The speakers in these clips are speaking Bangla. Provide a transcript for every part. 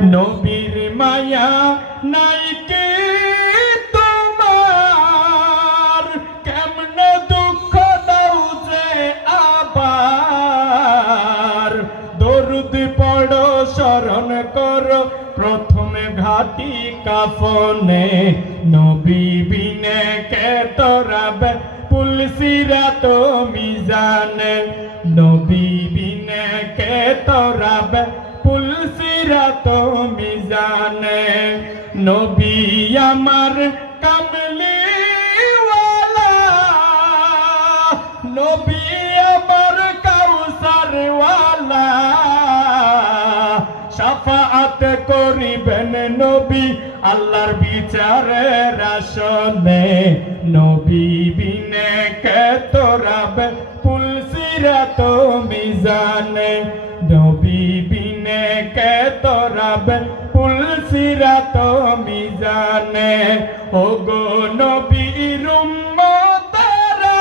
নবীর মায়া নাই কে তোমার? কেমনে দুঃখ দাও যে আবার? দরুদ পড়ো, স্মরণ করো, প্রথমে ঘাটি কাফনে। নবী বিনে কে তোরাবে? পুলসিরা তো মিজানে। নবী বিনে কে তোরাবে? পুলসিরা তো মিজানে নবী আমার কামলি নবী আমার কাউসার ওয়ালা সাফাআত করিবেন নবী আল্লাহর বিচারের আসনে। নবী বিনে কে তোরাবে পুলসিরা তো মিজানে নবী তোরাবে পুলসিরা তো মিজানে ও গো নবীর উম্মতারা,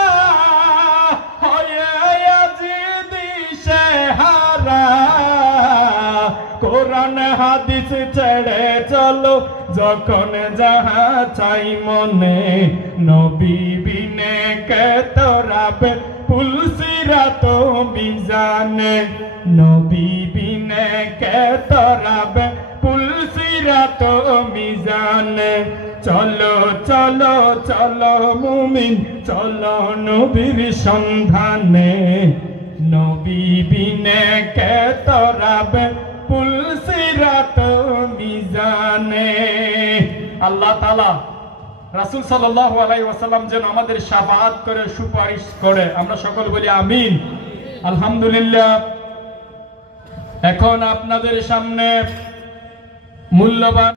হয়ে দিশে হারা। কোরআন হাদিস ছেড়ে চলো, যখন যাহা চাই মনে। নবী বিনে কে তোরাবে পুলসিরা তো মিজানে নবী বিনে কে পুলসিরা মিজানে। চলো চলো চলো মুমিন, চলো নবীর সন্ধানে। নবী বিনে কে তোরাবে? পুলসিরাত মিজানে। আল্লাহ তাআলা রাসূল সাল্লাল্লাহু আলাইহি ওয়াসাল্লাম যেন আমাদের শাফাআত করে, সুপারিশ করে। আমরা সকল বলি আমিন। আলহামদুলিল্লাহ। এখন আপনাদের সামনে মূল্যবান